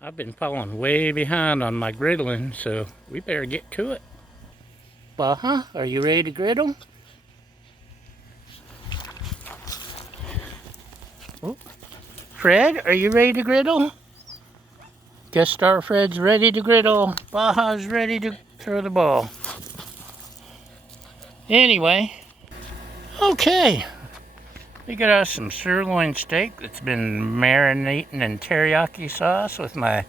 I've been falling way behind on my griddling, so we better get to it. Baja, are you ready to griddle? Oh. Fred, are you ready to griddle? Guest star Fred's ready to griddle. Baja's ready to throw the ball. Anyway, okay. We got us some sirloin steak that's been marinating in teriyaki sauce with my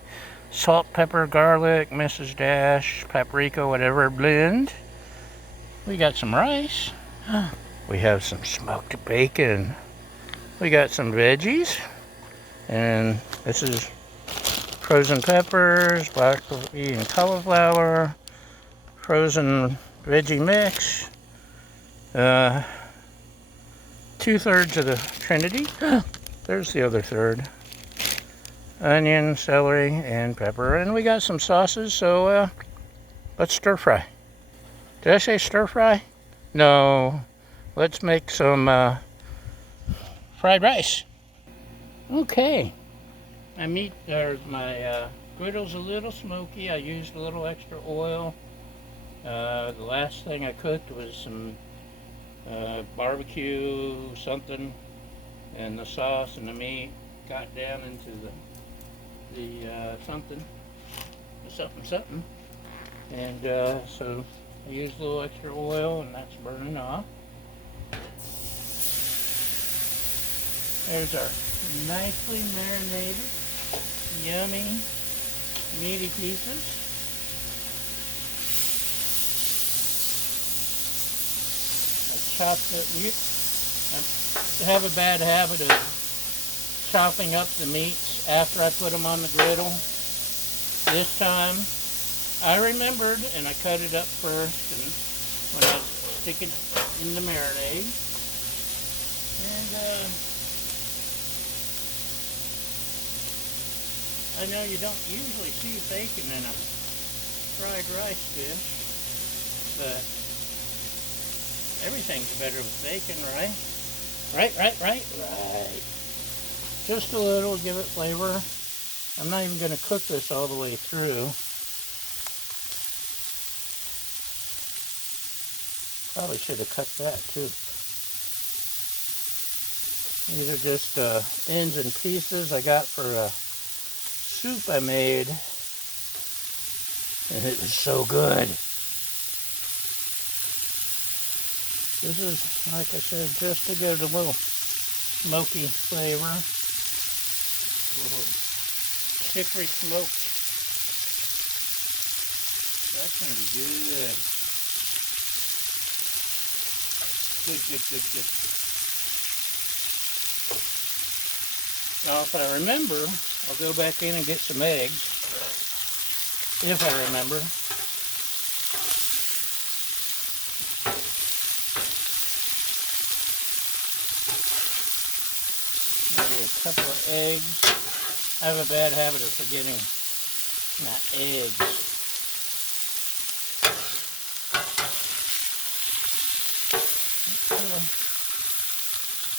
salt, pepper, garlic, Mrs. Dash, paprika, whatever blend. We got some rice. We have some smoked bacon. We got some veggies. And this is frozen peppers, black bean and cauliflower, frozen veggie mix, 2/3 of the trinity. There's the other third. Onion, celery, and pepper. And we got some sauces, so let's stir fry. Did I say stir fry? No. Let's make some fried rice. Okay. My griddle's a little smoky. I used a little extra oil. The last thing I cooked was some barbecue something, and the sauce and the meat got down into the something, and so I used a little extra oil, and that's burning off. There's our nicely marinated, yummy, meaty pieces. I chopped it. I have a bad habit of chopping up the meats after I put them on the griddle. This time I remembered, and I cut it up first, and when I stick it in the marinade. And I know you don't usually see bacon in a fried rice dish, but everything's better with bacon, right? Right. Just a little, give it flavor. I'm not even going to cook this all the way through. Probably should have cut that too. These are just ends and pieces I got for a soup I made, and it was so good. This is, like I said, just to give it a little smoky flavor. Chicory smoked. That's going to be good. Good. Now, if I remember, I'll go back in and get some eggs. If I remember. Maybe a couple of eggs. I have a bad habit of forgetting my eggs.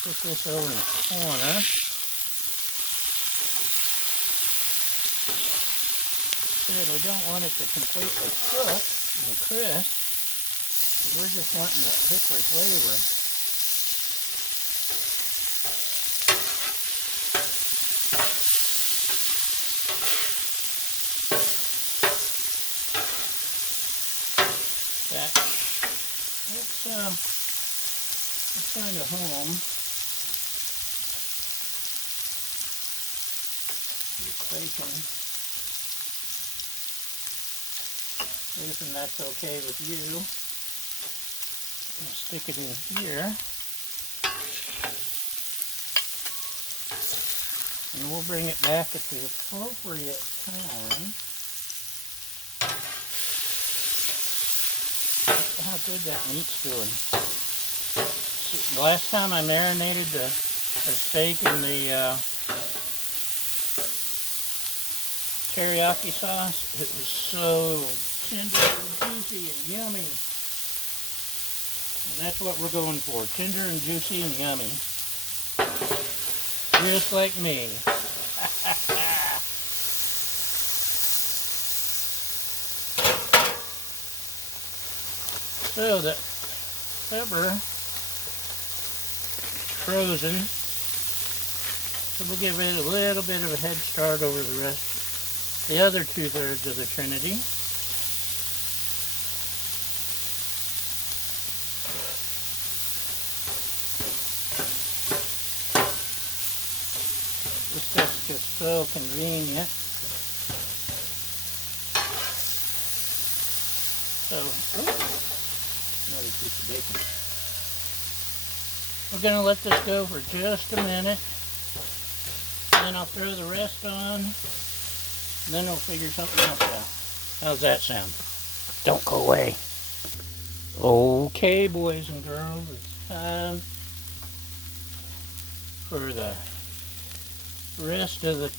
Put this over in the corner. We don't want it to completely cook and crisp, because we're just wanting that hickory flavor. It's kind of home. Bacon. If that's okay with you, I'll stick it in here, and we'll bring it back at the appropriate time. Look how good that meat's doing. See, the last time I marinated the steak in the teriyaki sauce, it was so tender and juicy and yummy. And that's what we're going for. Tender and juicy and yummy. Just like me. So the pepper frozen, so we'll give it a little bit of a head start over the rest, the other 2/3 of the trinity. This stuff's just so convenient. So, another piece of bacon. We're going to let this go for just a minute. Then I'll throw the rest on. And then we'll figure something else out. How's that sound? Don't go away. Okay, boys and girls, it's time for the rest of the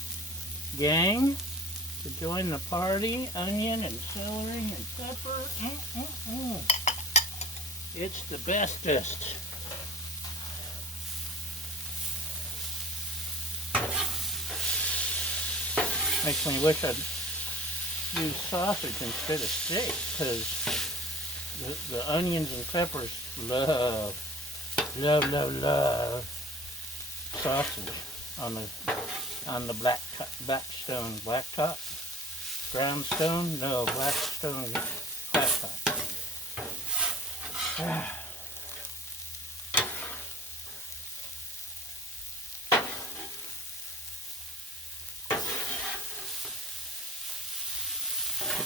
gang to join the party. Onion and celery and pepper. It's the bestest. Makes me wish I'd used sausage instead of steak, because the onions and peppers love sausage on the Blackstone brownstone? No, Blackstone blacktop. To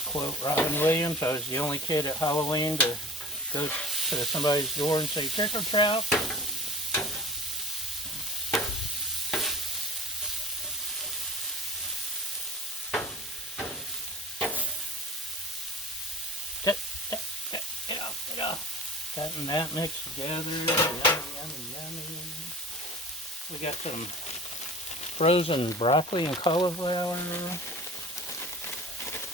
quote Robin Williams, I was the only kid at Halloween to go to somebody's door and say, "Trick or trout." Get off. Cutting that mix together. Yummy. We got some frozen broccoli and cauliflower.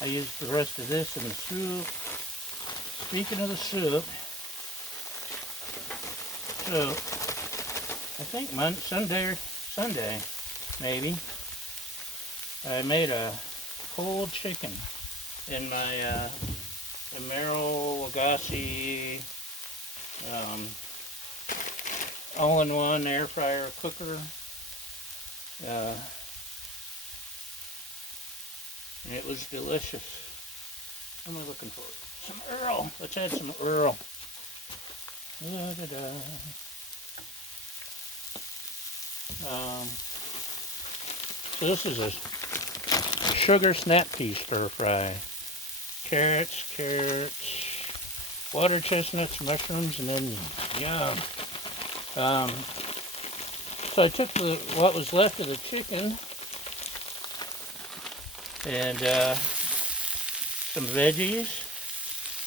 I used the rest of this in the soup. Speaking of the soup, so I think Sunday, maybe, I made a cold chicken in my Emeril Lagasse all-in-one air fryer cooker. And it was delicious. What am I looking for? Some Earl. Let's add some Earl. So this is a sugar snap pea stir fry. Carrots, water chestnuts, mushrooms, and onions. Yum. So I took what was left of the chicken and some veggies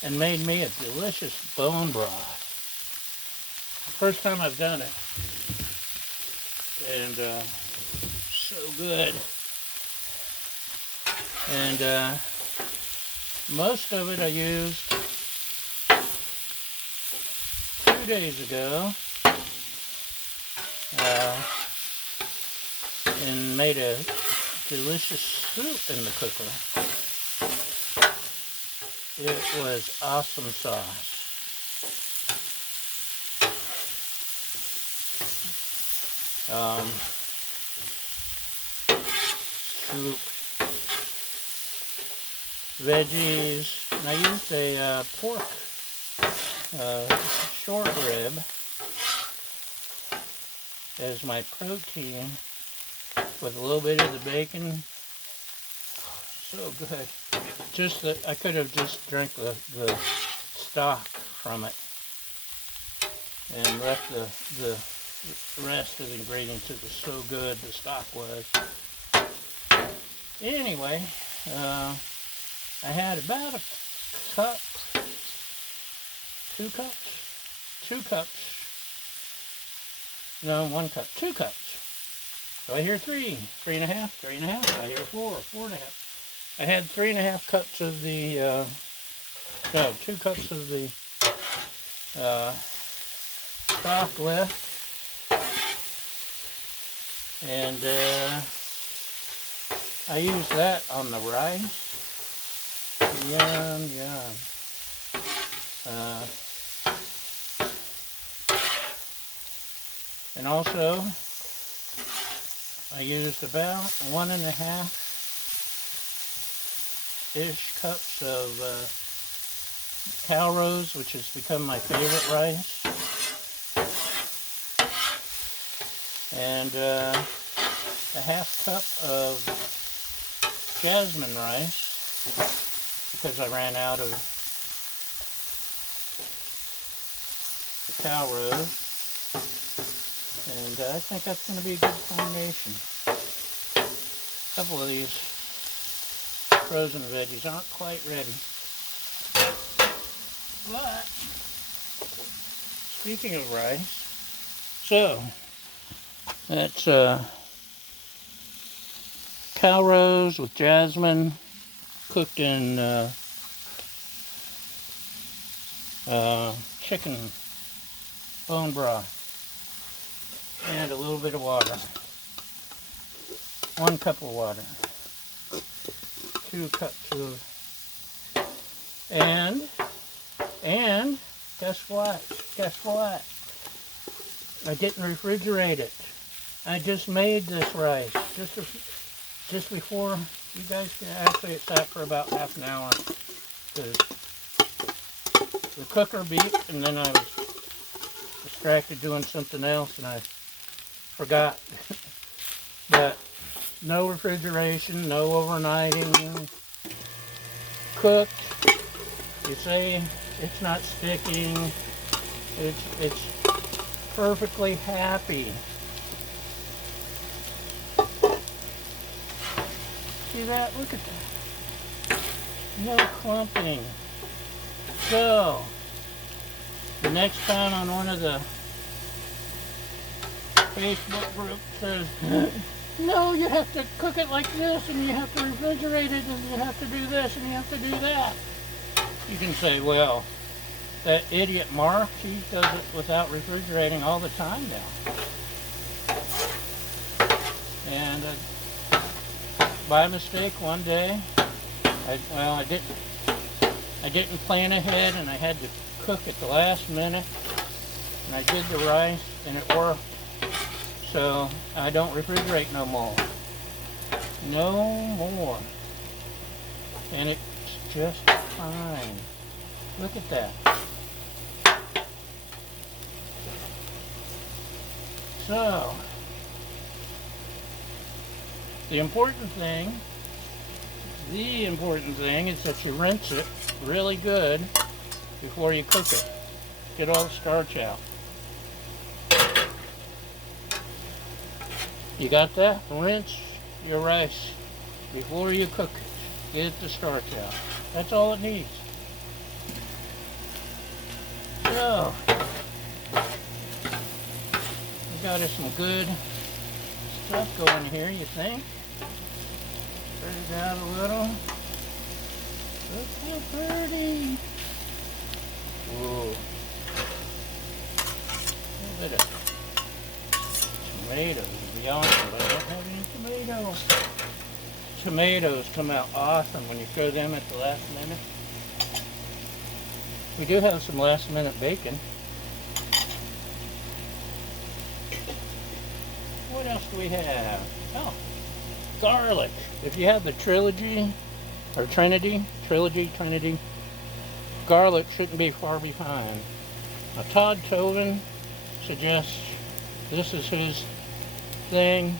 and made me a delicious bone broth. First time I've done it. And so good. And most of it I used 2 days ago and made a delicious soup in the cooker. It was awesome sauce. Soup, veggies, and I used a pork short rib as my protein with a little bit of the bacon. So good. Just that I could have just drank the stock from it and left the rest of the ingredients. It was so good, the stock was. Anyway, I had about a cup, 2 cups, no, 1 cup, 2 cups. So I hear 3 and a half, I hear 4 and a half. I had 3 and a half cups of the, 2 cups of the stock left. And I use that on the rice. Yum. And also, I used about 1.5-ish cups of cow rose, which has become my favorite rice. And a half cup of jasmine rice, because I ran out of the cow rose. And I think that's going to be a good combination. A couple of these frozen veggies aren't quite ready. But, speaking of rice, so, that's cow rose with jasmine, cooked in chicken bone broth, and a little bit of water. 1 cup of water. 2 cups of, and guess what? I didn't refrigerate it. I just made this rice just before you guys can. Actually, it sat for about half an hour. The cooker beeped, and then I was distracted doing something else, and I forgot. But no refrigeration, no overnighting. Cooked. You say it's not sticking. It's perfectly happy. See that? Look at that. No clumping. So, the next time on one of the Facebook groups says, no, you have to cook it like this, and you have to refrigerate it, and you have to do this, and you have to do that. You can say, well, that idiot Mark, he does it without refrigerating all the time now. And by mistake one day, I didn't plan ahead, and I had to cook at the last minute, and I did the rice, and it worked. So I don't refrigerate no more. No more. And it's just fine. Look at that. So, the important thing is that you rinse it really good before you cook it. Get all the starch out. You got that? Rinse your rice before you cook it. Get the starch out. That's all it needs. So, we got us some good stuff going here, you think? Spread it out a little. Look how pretty. Whoa. A little bit of tomatoes would be awesome, but I don't have any tomatoes. Tomatoes come out awesome when you throw them at the last minute. We do have some last minute bacon. What else do we have? Oh, garlic. If you have the Trinity, garlic shouldn't be far behind. Now, Todd Tobin suggests this is his thing.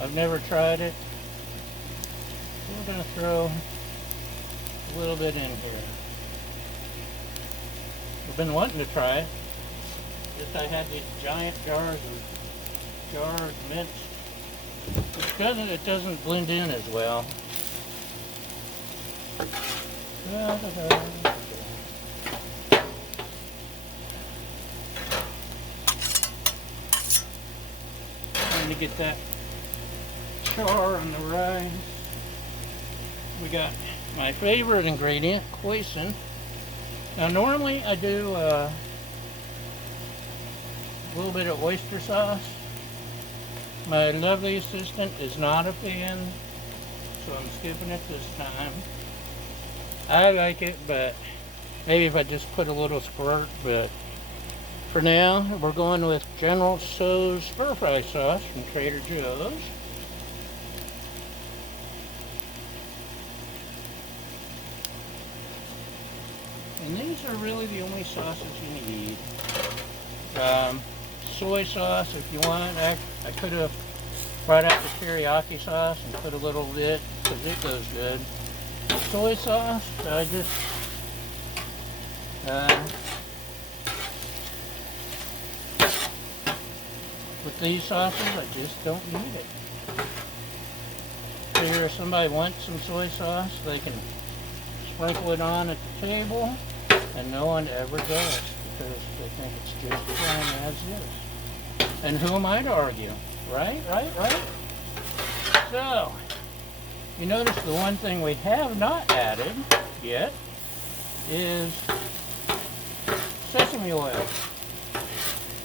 I've never tried it. We're going to throw a little bit in here. I've been wanting to try it. Just I had these giant jars minced. It doesn't blend in as well. Trying to get that char on the rice. We got my favorite ingredient, hoisin. Now normally I do a little bit of oyster sauce. My lovely assistant is not a fan, so I'm skipping it this time. I like it, but maybe if I just put a little squirt, but For now, we're going with General Tso's stir fry sauce from Trader Joe's. And these are really the only sauces you need. Soy sauce, if you want. I could have brought out the teriyaki sauce and put a little bit because it goes good. Soy sauce, I just with these sauces, I just don't need it. Here, if somebody wants some soy sauce, they can sprinkle it on at the table, and no one ever does because they think it's just fine as is. And who am I to argue? Right? So, you notice the one thing we have not added yet is sesame oil.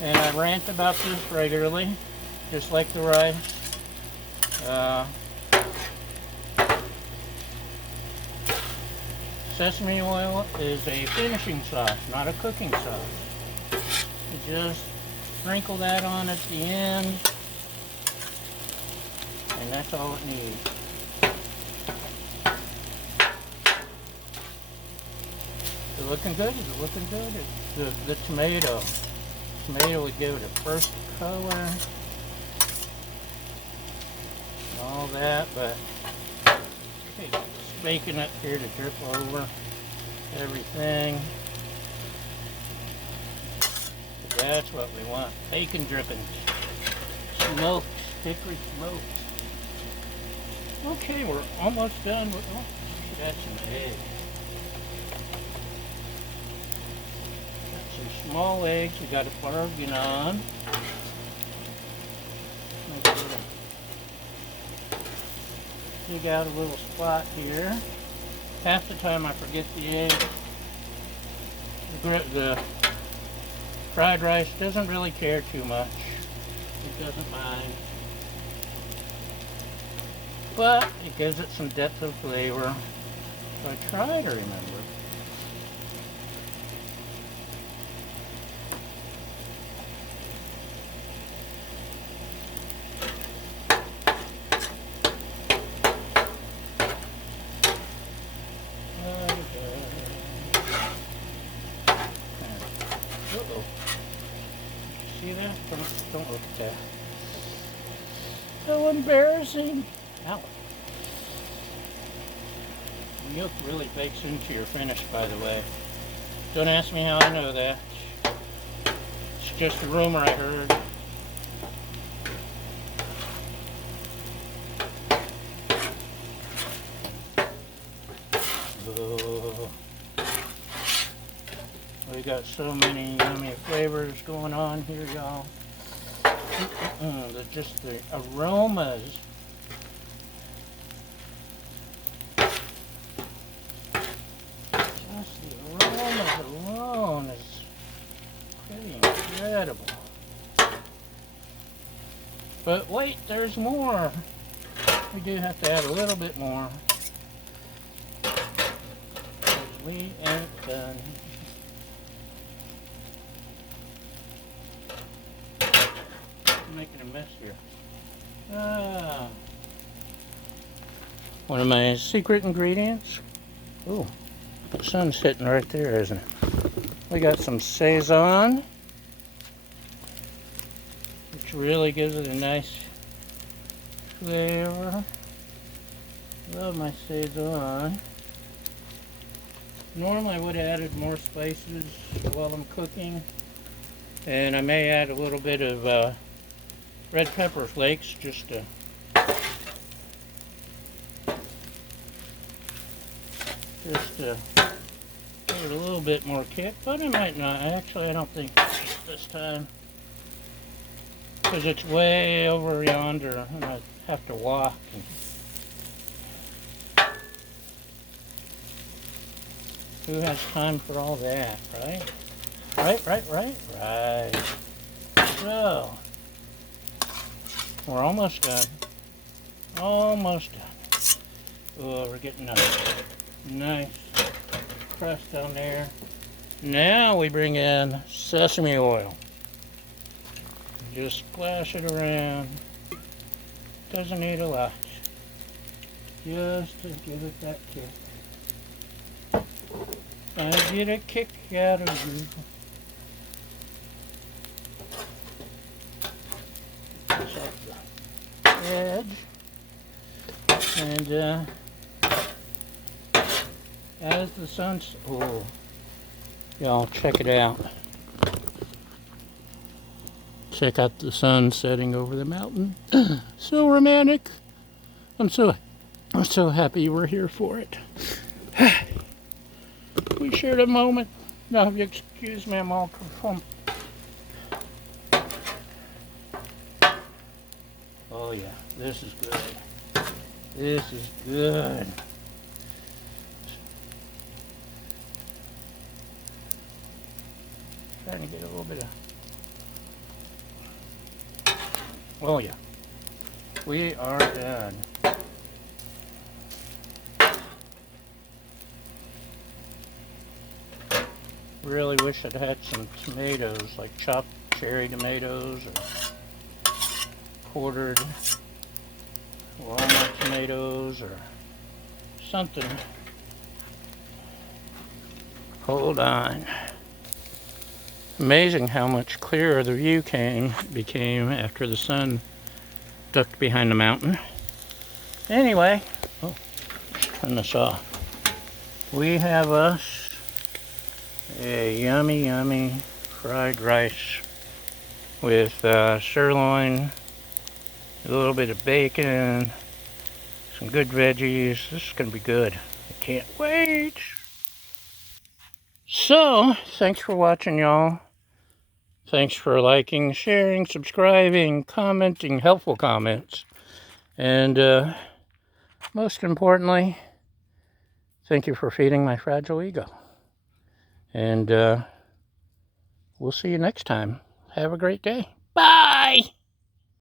And I rant about this regularly, just like the rice. Sesame oil is a finishing sauce, not a cooking sauce. You just sprinkle that on at the end, and that's all it needs. Is it looking good? Is it looking good? The tomato. Tomato would give it a first color and all that, but okay, bacon up here to drip over everything. But that's what we want. Bacon drippings. Smoked, hickory smoked. Okay, we're almost done with, oh, we should add some eggs. Small eggs, we got a bourguignon. Dig out a little spot here. Half the time I forget the egg. The fried rice doesn't really care too much. It doesn't mind. But it gives it some depth of flavor. So I try to remember. See that? Don't look at that. So embarrassing. Ow. Milk really bakes into your finish, by the way. Don't ask me how I know that. It's just a rumor I heard. Oh. We got so many yummy flavors going on here, y'all. Just the aromas. Just the aromas alone is pretty incredible. But wait, there's more. We do have to add a little bit more. We ain't done. I'm making a mess here. One of my secret ingredients. Oh, the sun's hitting right there, isn't it? We got some Saison, which really gives it a nice flavor. Love my Saison. Normally I would have added more spices while I'm cooking, and I may add a little bit of red pepper flakes just to give it a little bit more kick, but I might not. Actually, I don't think this time, because it's way over yonder and I have to walk. Who has time for all that, right? Right. So, we're almost done. Almost done. Oh, we're getting a nice crust on there. Now we bring in sesame oil. Just splash it around. Doesn't need a lot. Just to give it that kick. I get a kick out of you. Off the edge. And as the sun's, oh, y'all check it out. Check out the sun setting over the mountain. So romantic. I'm so happy we're here for it. We shared a moment. Now, if you excuse me, I'm all confirmed. Oh yeah, this is good. This is good. Trying to get a little bit of. Oh yeah, we are done. Really wish I'd had some tomatoes, like chopped cherry tomatoes or quartered walnut tomatoes or something. Hold on. Amazing how much clearer the view became after the sun ducked behind the mountain. Anyway, oh, turn this off. We have us a yummy, yummy fried rice with sirloin, a little bit of bacon, some good veggies. This is going to be good. I can't wait. So, thanks for watching, y'all. Thanks for liking, sharing, subscribing, commenting, helpful comments. And most importantly, thank you for feeding my fragile ego. And we'll see you next time. Have a great day. Bye!